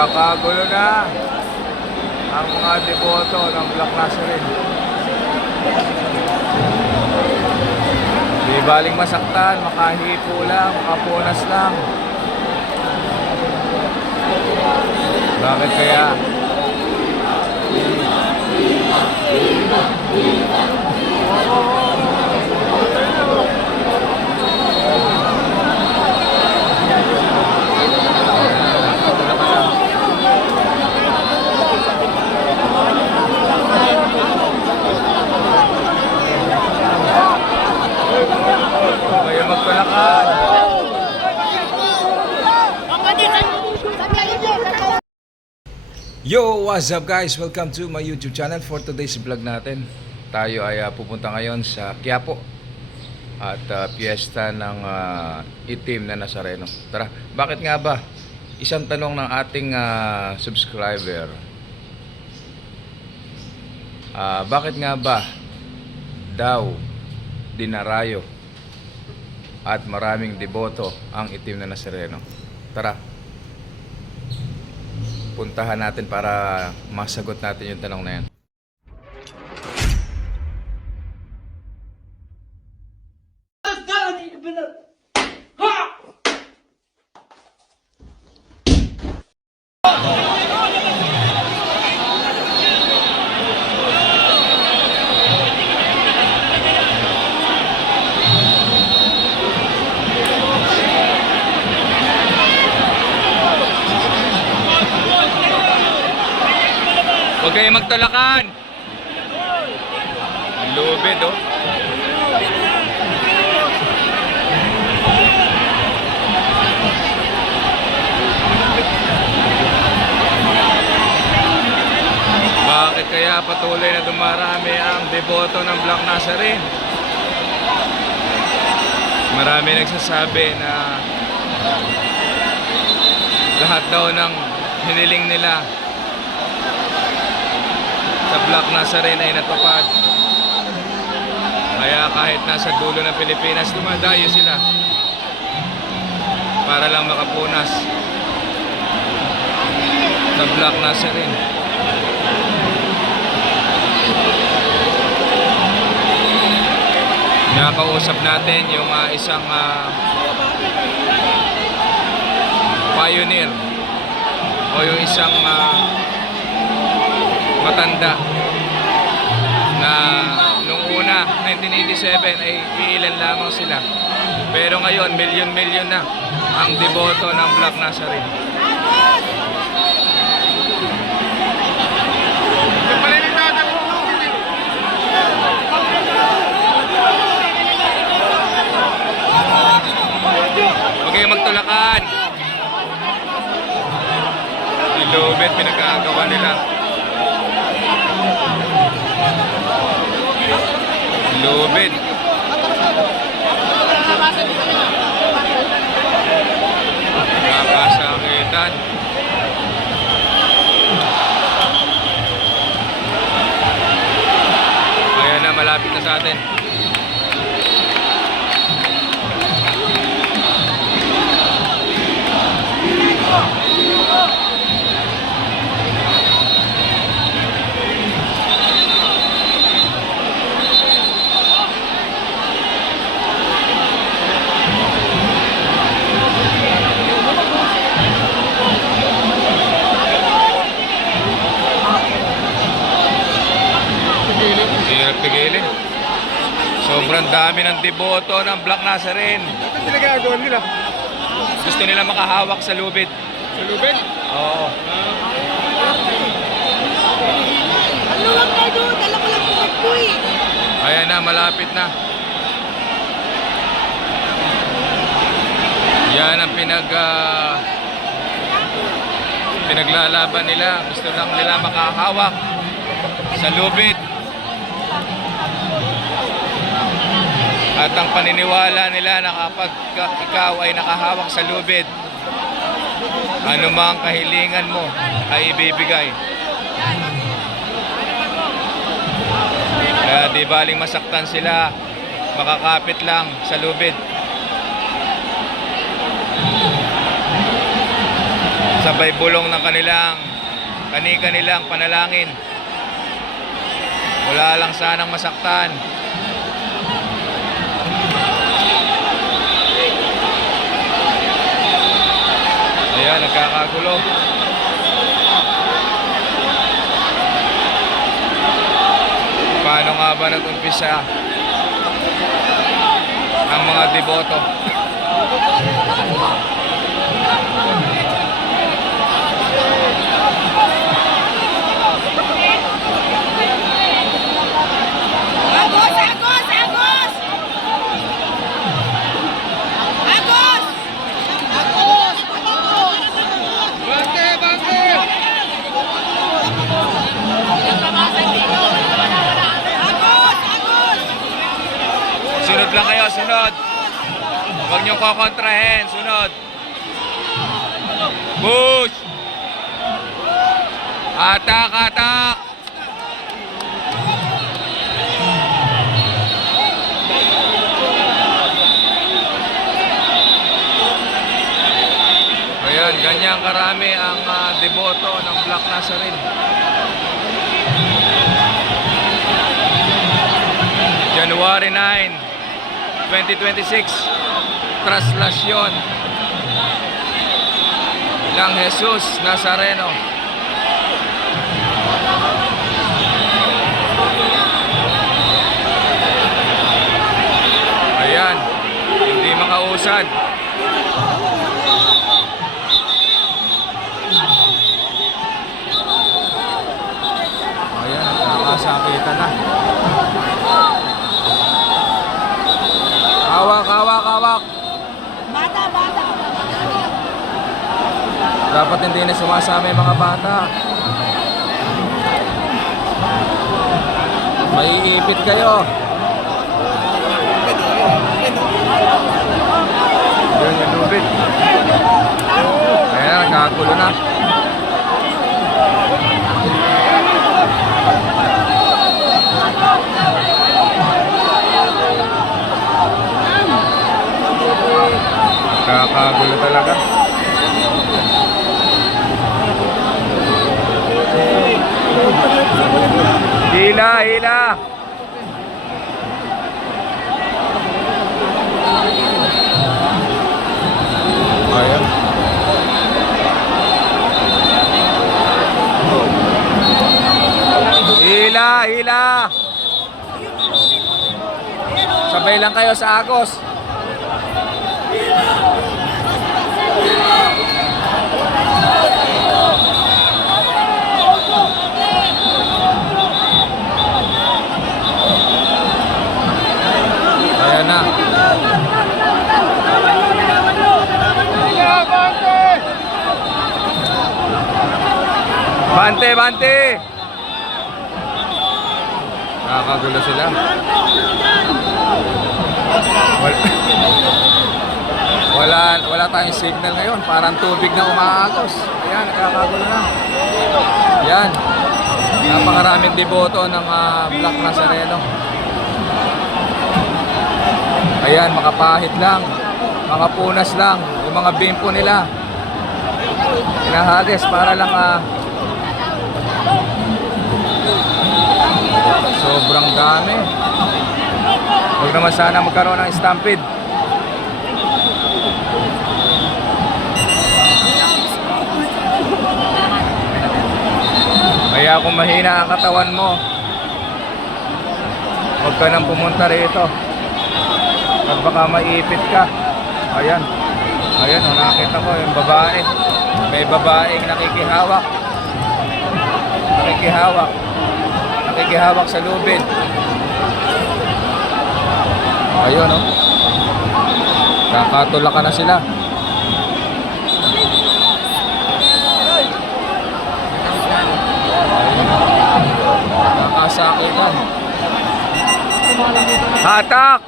Nagkakagulo na ang mga deboto ng Black Nazarene. Di baling masaktan, makahipo lang, makapunas lang. Bakit kaya? Kaya magpalakad. Yo, what's up guys? Welcome to my YouTube channel. For today's vlog natin, tayo ay pupunta ngayon sa Quiapo at piyesta ng itim na Nazareno. Tara, bakit nga ba? Isang tanong ng ating subscriber. Bakit nga ba daw dinarayo at maraming deboto ang itim na Nazareno? Tara, puntahan natin para masagot natin yung tanong na yan. Huwag kayo magtalakan. Lubid, oh. Bakit kaya patuloy na dumarami ang deboto ng Black Nazarene? Marami nagsasabi na lahat daw ng hiniling nila sa Black Nazarene ay natupad. Kaya kahit nasa dulo ng Pilipinas, dumadayo sila para lang makapunas sa Black Nazarene. Nakakausap natin yung isang pioneer o yung isang matanda na nung una 1987 ay iilan lamang sila, pero ngayon milyon-milyon na ang deboto ng Black Nazarene. Huwag kayong magtulakan. Ilubit pinagkagawa nila. Lubid. Kakasakitan. Ayan na, malapit na sa atin. Pigilin. Sobrang dami ng deboto ng Black Nazarene. Ano ginagawa nila? Gusto nila makahawak sa lubid. Sa lubid? Oo. Ano lang kayo doon? Dala ko lang buhat ko eh. Ayan na, malapit na. Yan ang pinaglalaban nila. Gusto lang nila makahawak sa lubid. At ang paniniwala nila na kapag ikaw ay nakahawak sa lubid, anumang kahilingan mo ay ibibigay. Kaya di baling masaktan sila, makakapit lang sa lubid. sabay bulong ng kanilang kani-kanilang panalangin. Wala lang sanang masaktan. Ayan, nagkakagulo. Paano nga ba nag-umpisa ang mga deboto? Agos! Agos! Agos! Agos! Agos! Bante, bante! Agos! Agos! Sunod lang kayo, sunod. Huwag niyong kokontrahin, sunod. Push! Atak, atak! Ayan, ganyan karami ang deboto ng Black Nazarene. January 9, 2026, traslasyon ng Jesus Nazareno. Ayan, hindi makausad. Ayan, nakakasakitan na. Hawak, hawak, hawak. Bata! Bata! Dapat hindi na sumasama yung mga bata. Maiipit kayo. Yun yung lubid. Ayan, nagkagulo na. Kakagulo talaga. Hila, hila. Ayan. Hila, hila. Sabay lang kayo sa Agos. Ayan na. Bante, bante. Nakakagulo sila. Wala tayong signal ngayon. Parang tubig na umaagos. Ayan, nakakagulo na. Yan. Napakaraming deboto ng Black Nazareno. Ayan, makapahid lang. Mga punas lang. Yung mga bimpo nila. Hinahagis para lang sobrang dami. Huwag naman sana magkaroon ng stampede. Kaya kung mahina ang katawan mo, huwag ka nang pumunta rito. At baka maipit ka. Ayan. Ayan, nakita ko yung babae. May babaeng nakikihawak. Nakikihawak sa lubid. Ayun, oh. Kakatulakan na sila. Nakasakitan. Hatak!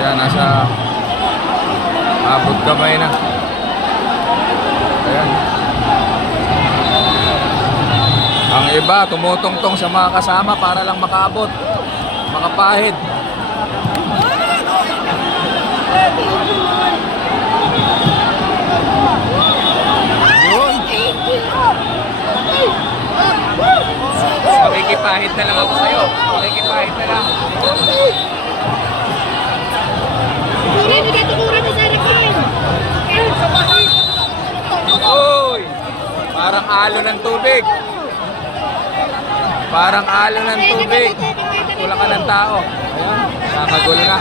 Ayan, nasa abot kamay na. Ayan. Ang iba, tumutungtong sa mga kasama para lang makaabot. Makapahid. Yun. Makikipahit na lang ako sa'yo. Makikipahit na lang. Tukurin mo dyan, tukurin mo sa anak yun. Uy! Parang alo ng tubig. Parang alo ng tubig. Kulang ka ng tao. Ayan, nakagulo na.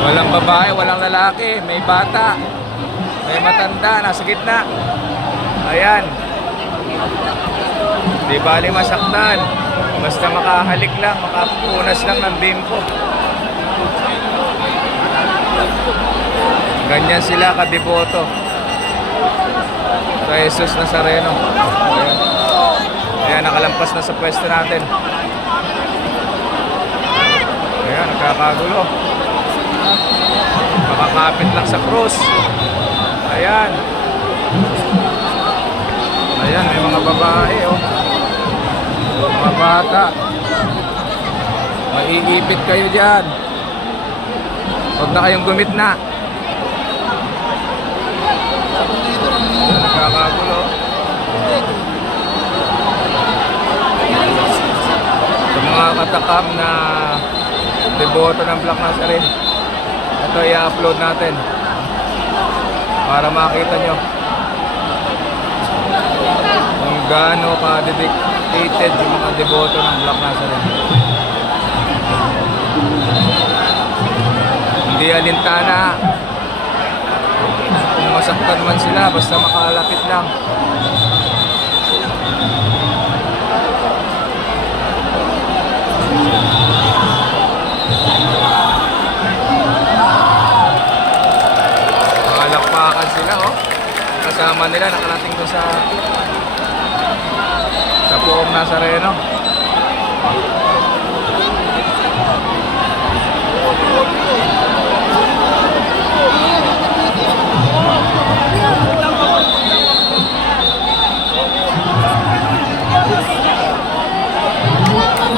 Walang babae, walang lalaki. May bata. May matanda, nasa gitna. Ayan. Di bali masaktan. Basta makahalik lang, makapunas lang ng bimpo. Ganyan sila kadeboto sa Jesus Nazareno. Ayan. Ayan, nakalampas na sa pwesto natin. Ayan, nagkakagulo. Makakapit lang sa krus. Ayan. Ayan, may mga babae, oh. Mga bata. Maiipit kayo dyan. Huwag na kayong gumit na. Nagkakagulo. Sa mga katakam na deboto ng Black Nazarene, ito i-upload natin para makita nyo kung gaano ka-dedicated yung mga deboto ng Black Nazarene. Hindi alintana kung masaktan man sila, basta makalapit lang. Makalakpakan sila, oh. Kasama nila nakarating doon sa Poong Nazareno.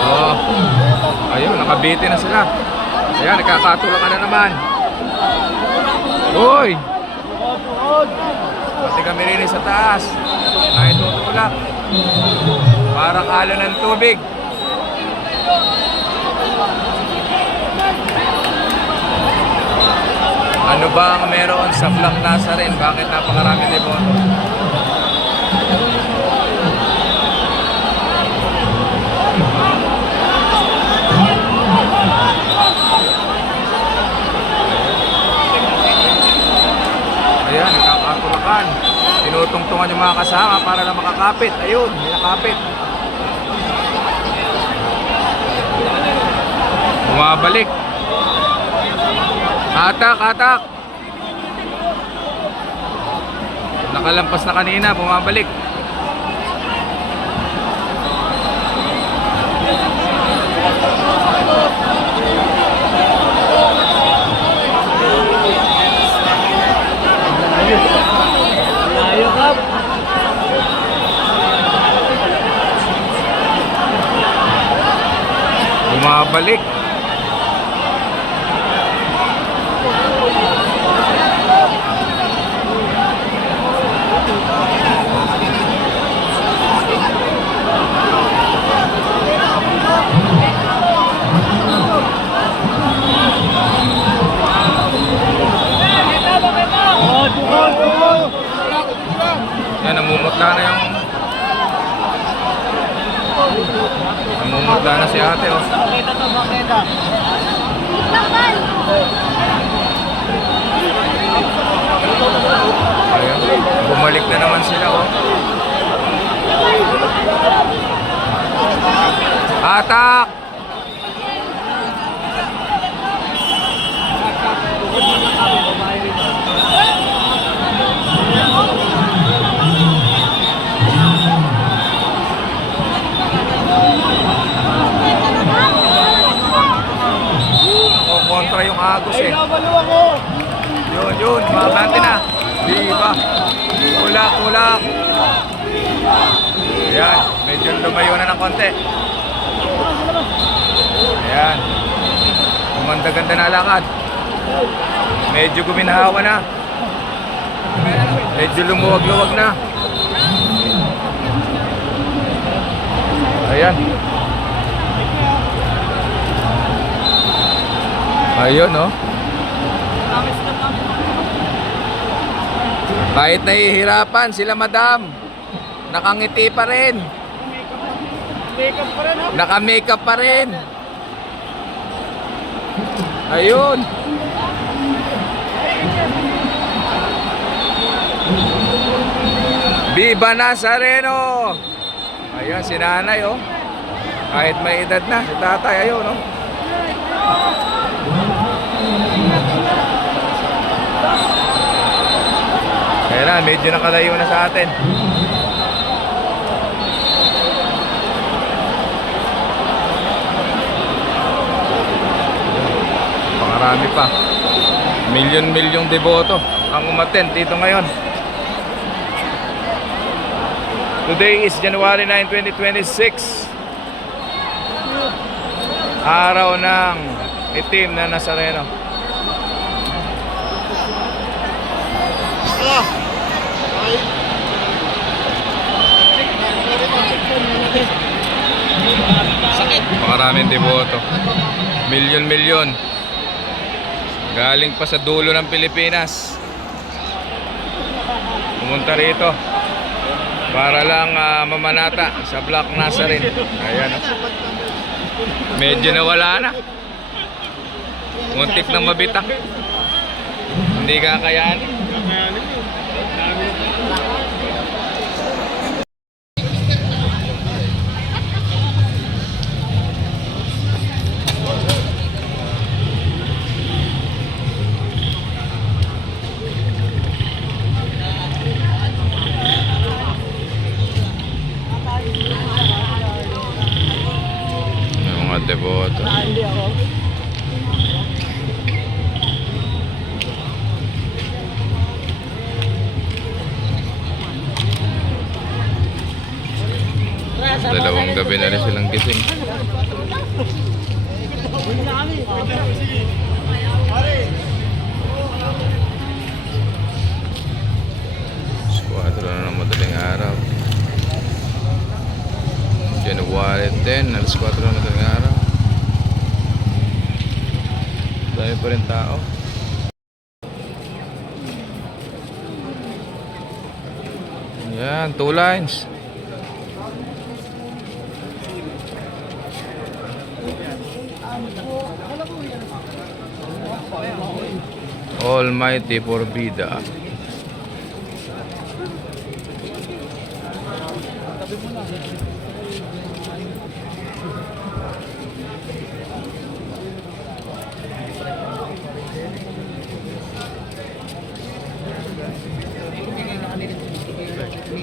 Oh, ayun, nakabiti na sila. Ayan, nagkakatulak na naman. Uy! Pati kami rin sa taas. Naitutulak. Parang alo ng tubig. Ano ba ang meron sa Black Nazarene? Bakit napakarami deboto? Ayan, nagkakatulakan. Tinutungtungan yung mga kasama para na makakapit. Ayun, may nakapit. Bumabalik. Atak, atak. Nakalampas na kanina, bumabalik. Layo ka. Bumabalik. Yan, namumutla na yung... Namumutla na si ate, oh. Bakita to, bakita. Ayan, bumalik na naman sila, oh. Atak! Kontra yung Agos, eh. Nabalo ako. Yun, mabante na. Di ba? Tulak, tulak. Ayan, medyo medyo lumayo na ng konti. Ayan. Gumanda-ganda na lakad. Medyo guminahawa na. Medyo lumuwag-luwag na. Ayan. Ayun, no? Kahit nahihirapan sila madam, nakangiti pa rin. Makeup pa rin, ha? Naka-makeup pa rin. Ayun. Viva Nazareno! Ayun, si nanay, oh. Kahit may edad na, si tatay, ayun, oh. Kaya na, medyo nakalayo na sa atin. Pangarami pa. Milyon-milyong deboto ang umattend dito ngayon. Today is January 9, 2026. Araw ng itim na Nazareno. Maraming deboto. Milyon-milyon. Galing pa sa dulo ng Pilipinas. Pumunta rito para lang mamanata sa Black Nazarene. Ayan. Medyo nawala na. Muntik nang mabitak. Hindi kakayanin. Mga deboto. Hindi ako. Dalawang gabi na rin silang gising. Squadron na ng madaling araw. January 10, alas 4 na madaling araw. Dami pa rin tao. Yan, 2 lines. Almighty Forbida.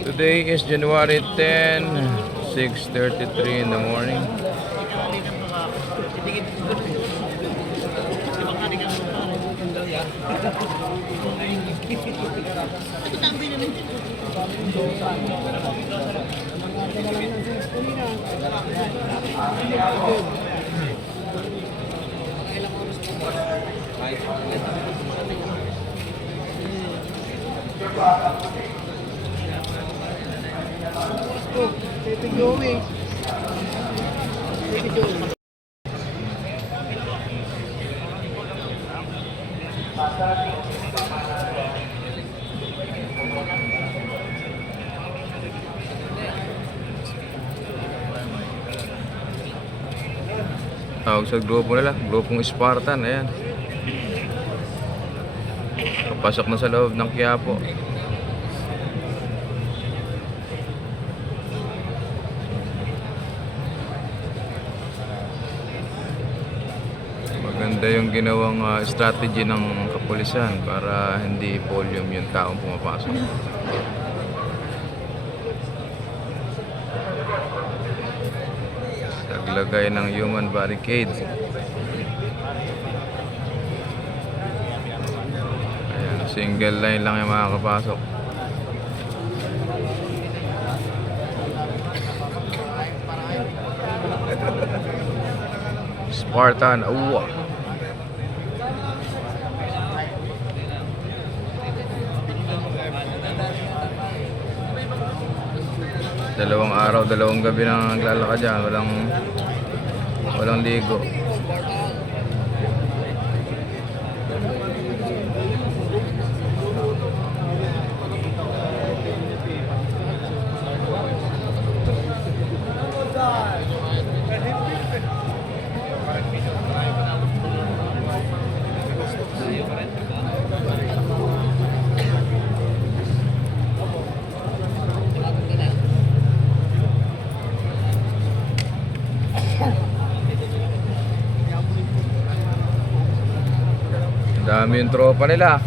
Today is January 10, 6:33 in the morning. Tawag sa grupo nila, grupong Spartan, ayan. Papasok na sa loob ng Quiapo. Maganda yung ginawang strategy ng kapulisan para hindi volume yung taong pumapasok. Naglagay ng human barricade. Ayan, single line lang yung makakapasok. Spartan. Uwa. Dalawang araw, dalawang gabi nang naglalakad dyan. Walang ligo. Dami yung tropa nila.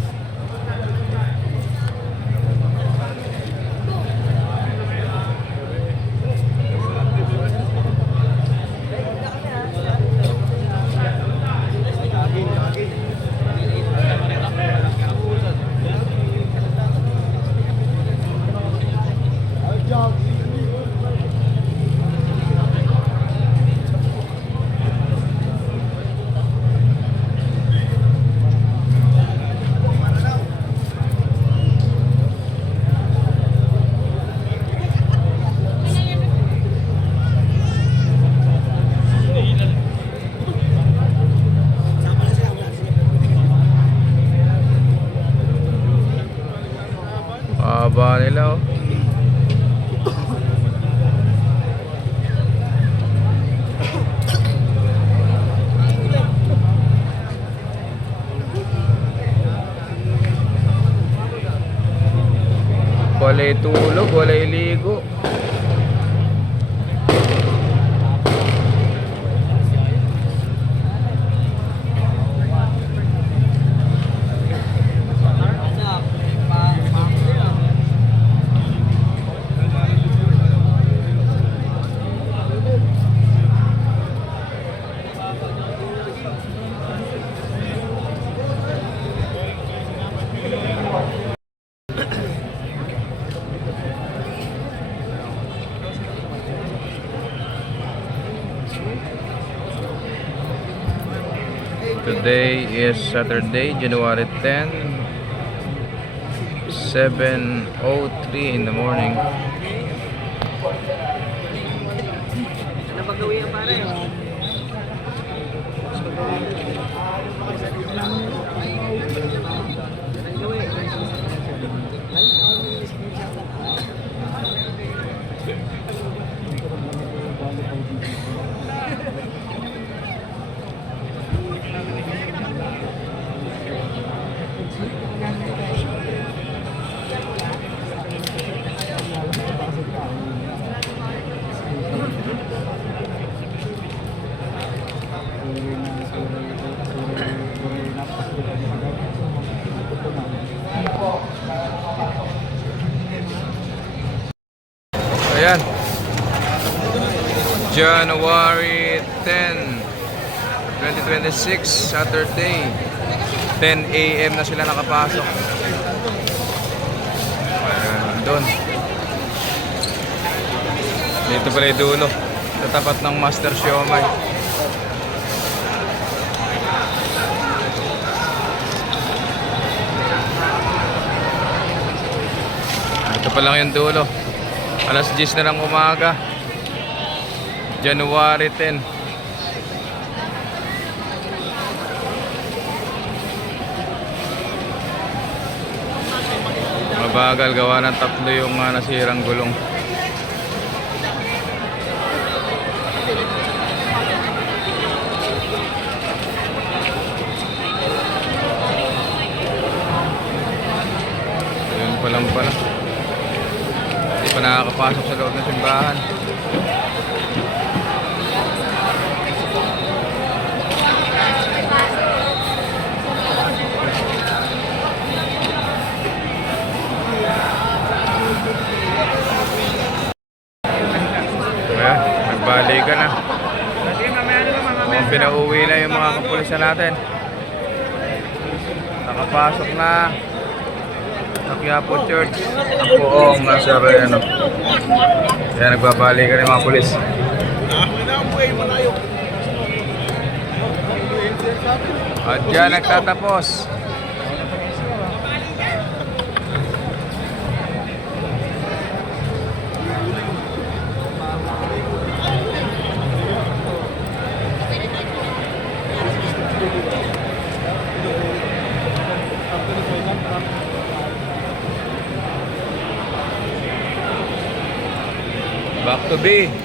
Haba nila oh. Walay tulog, walay ligo. Today is Saturday, January 10, 7:03 in the morning. Ano ba gawin ang pare? Ayan. January 10, 2026, Saturday. 10 AM na sila nakapasok. Ayan, doon. Dito pala yung dulo. Sa tapat ng Master Siomai. Ito pa lang yung dulo. Alas 10 na ng umaga, January 10. Mabagal gawa ng tatlo yung nasirang gulong. Ayun pa lang pala. Pa nakakapasok sa loob ng simbahan. Kaya, nagbalikan na. Mukhang pinauwi na yung mga kapulisan natin. Nakapasok na sa Quiapo Church. Ang poong nasa Reno. Kaya nagbabalikan yung mga pulis. At dyan nagtatapos. Back to B.